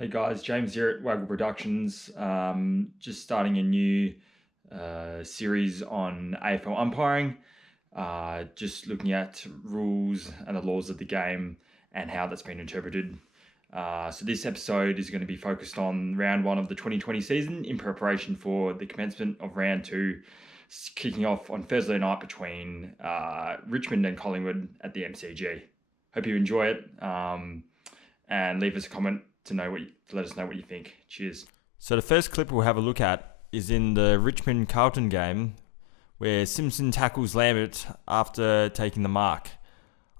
Hey guys, James here at Waggle Productions. Just starting a new series on AFL umpiring. Just looking at rules and the laws of the game and how that's been interpreted. So this episode is going to be focused on round one of the 2020 season in preparation for the commencement of round two, kicking off on Thursday night between Richmond and Collingwood at the MCG. Hope you enjoy it and leave us a comment to let us know what you think. Cheers. So the first clip we'll have a look at is in the Richmond-Carlton game where Simpson tackles Lambert after taking the mark.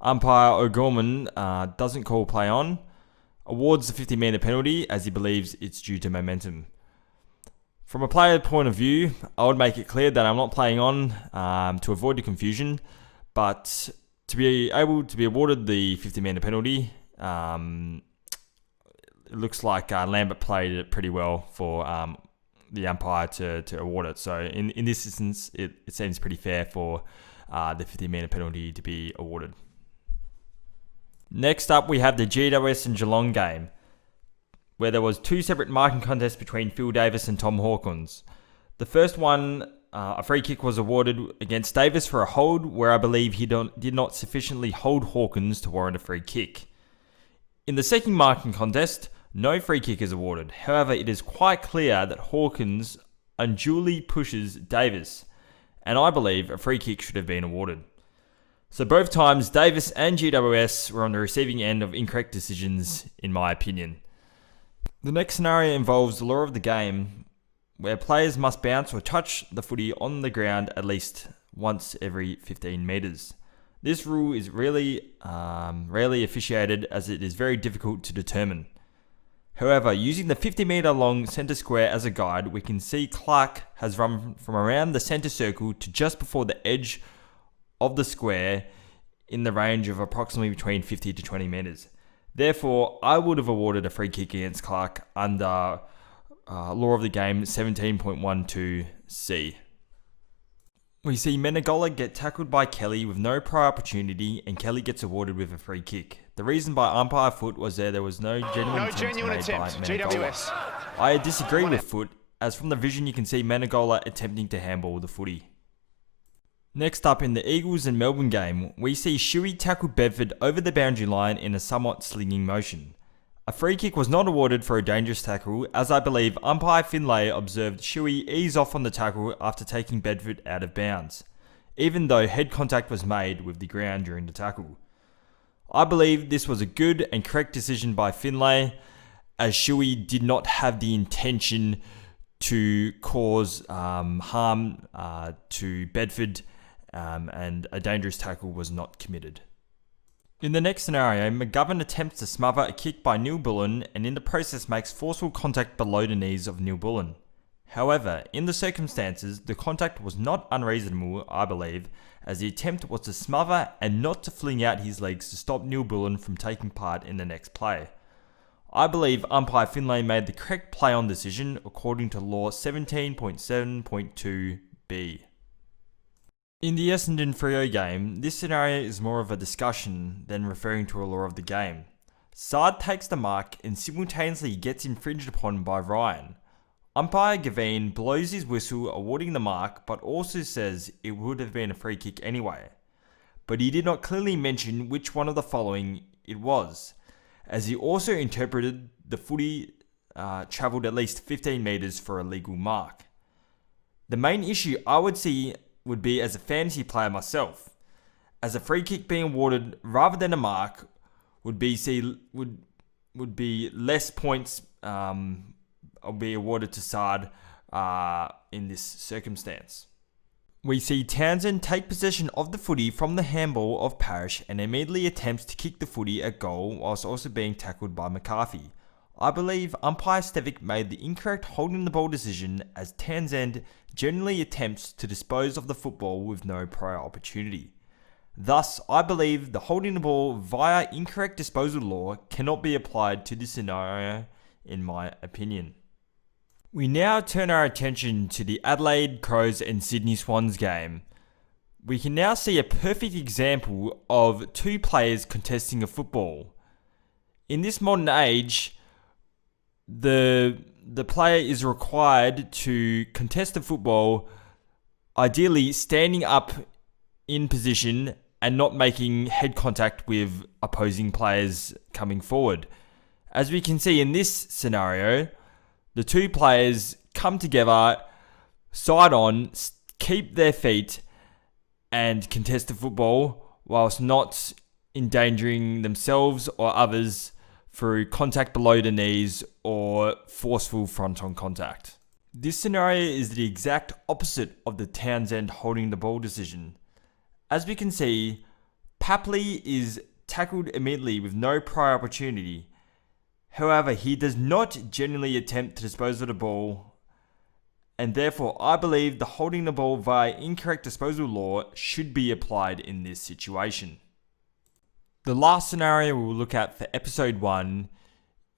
Umpire O'Gorman doesn't call play on, awards the 50-metre penalty as he believes it's due to momentum. From a player point of view, I would make it clear that I'm not playing on to avoid the confusion, but to be able to be awarded the 50-metre penalty, it looks like Lambert played it pretty well for the umpire to award it. So in this instance, it seems pretty fair for the 50-metre penalty to be awarded. Next up, we have the GWS and Geelong game, where there was two separate marking contests between Phil Davis and Tom Hawkins. The first one, a free kick was awarded against Davis for a hold, where I believe he did not sufficiently hold Hawkins to warrant a free kick. In the second marking contest, no free kick is awarded. However, it is quite clear that Hawkins unduly pushes Davis, and I believe a free kick should have been awarded. So both times, Davis and GWS were on the receiving end of incorrect decisions, in my opinion. The next scenario involves the law of the game, where players must bounce or touch the footy on the ground at least once every 15 metres. This rule is really rarely officiated as it is very difficult to determine. However, using the 50-metre long centre square as a guide, we can see Clark has run from around the centre circle to just before the edge of the square in the range of approximately between 50 to 20 metres. Therefore, I would have awarded a free kick against Clark under Law of the Game 17.12c. We see Menegola get tackled by Kelly with no prior opportunity, and Kelly gets awarded with a free kick. The reason by umpire Foot was there was no genuine attempt made by Menegola. GWS. I disagree with Foot, as from the vision you can see Menegola attempting to handball the footy. Next up in the Eagles and Melbourne game, we see Shuey tackle Bedford over the boundary line in a somewhat slinging motion. A free kick was not awarded for a dangerous tackle, as I believe umpire Finlay observed Shuey ease off on the tackle after taking Bedford out of bounds, even though head contact was made with the ground during the tackle. I believe this was a good and correct decision by Finlay, as Shuey did not have the intention to cause harm to Bedford, and a dangerous tackle was not committed. In the next scenario, McGovern attempts to smother a kick by Neil Bullen and in the process makes forceful contact below the knees of Neil Bullen. However, in the circumstances, the contact was not unreasonable, I believe, as the attempt was to smother and not to fling out his legs to stop Neil Bullen from taking part in the next play. I believe umpire Finlay made the correct play on decision according to law 17.7.2b. In the Essendon Freo game, this scenario is more of a discussion than referring to a law of the game. Sard takes the mark and simultaneously gets infringed upon by Ryan. Umpire Gavin blows his whistle awarding the mark, but also says it would have been a free kick anyway. But he did not clearly mention which one of the following it was, as he also interpreted the footy travelled at least 15 metres for a legal mark. The main issue I would see would be as a fantasy player myself, as a free kick being awarded rather than a mark would be less points be awarded to Sard in this circumstance. We see Townsend take possession of the footy from the handball of Parrish and immediately attempts to kick the footy at goal whilst also being tackled by McCarthy. I believe umpire Stevic made the incorrect holding the ball decision, as Townsend generally attempts to dispose of the football with no prior opportunity. Thus, I believe the holding the ball via incorrect disposal law cannot be applied to this scenario, in my opinion. We now turn our attention to the Adelaide Crows and Sydney Swans game. We can now see a perfect example of two players contesting a football. In this modern age, the player is required to contest the football, ideally standing up in position and not making head contact with opposing players coming forward. As we can see in this scenario, the two players come together, side on, keep their feet and contest the football whilst not endangering themselves or others through contact below the knees or forceful front-on contact. This scenario is the exact opposite of the Townsend holding the ball decision. As we can see, Papley is tackled immediately with no prior opportunity. However, he does not genuinely attempt to dispose of the ball, and therefore I believe the holding the ball via incorrect disposal law should be applied in this situation. The last scenario we'll look at for episode 1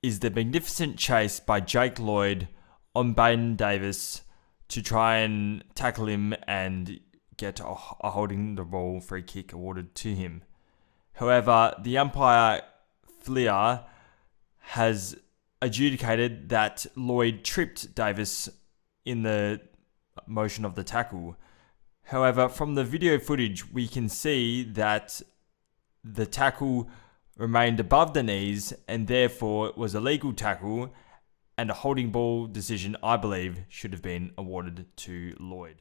is the magnificent chase by Jake Lloyd on Baden Davis to try and tackle him and get a holding the ball free kick awarded to him. However, the umpire Fleer has adjudicated that Lloyd tripped Davis in the motion of the tackle. However, from the video footage, we can see that the tackle remained above the knees and therefore it was a legal tackle, and a holding ball decision, I believe, should have been awarded to Lloyd.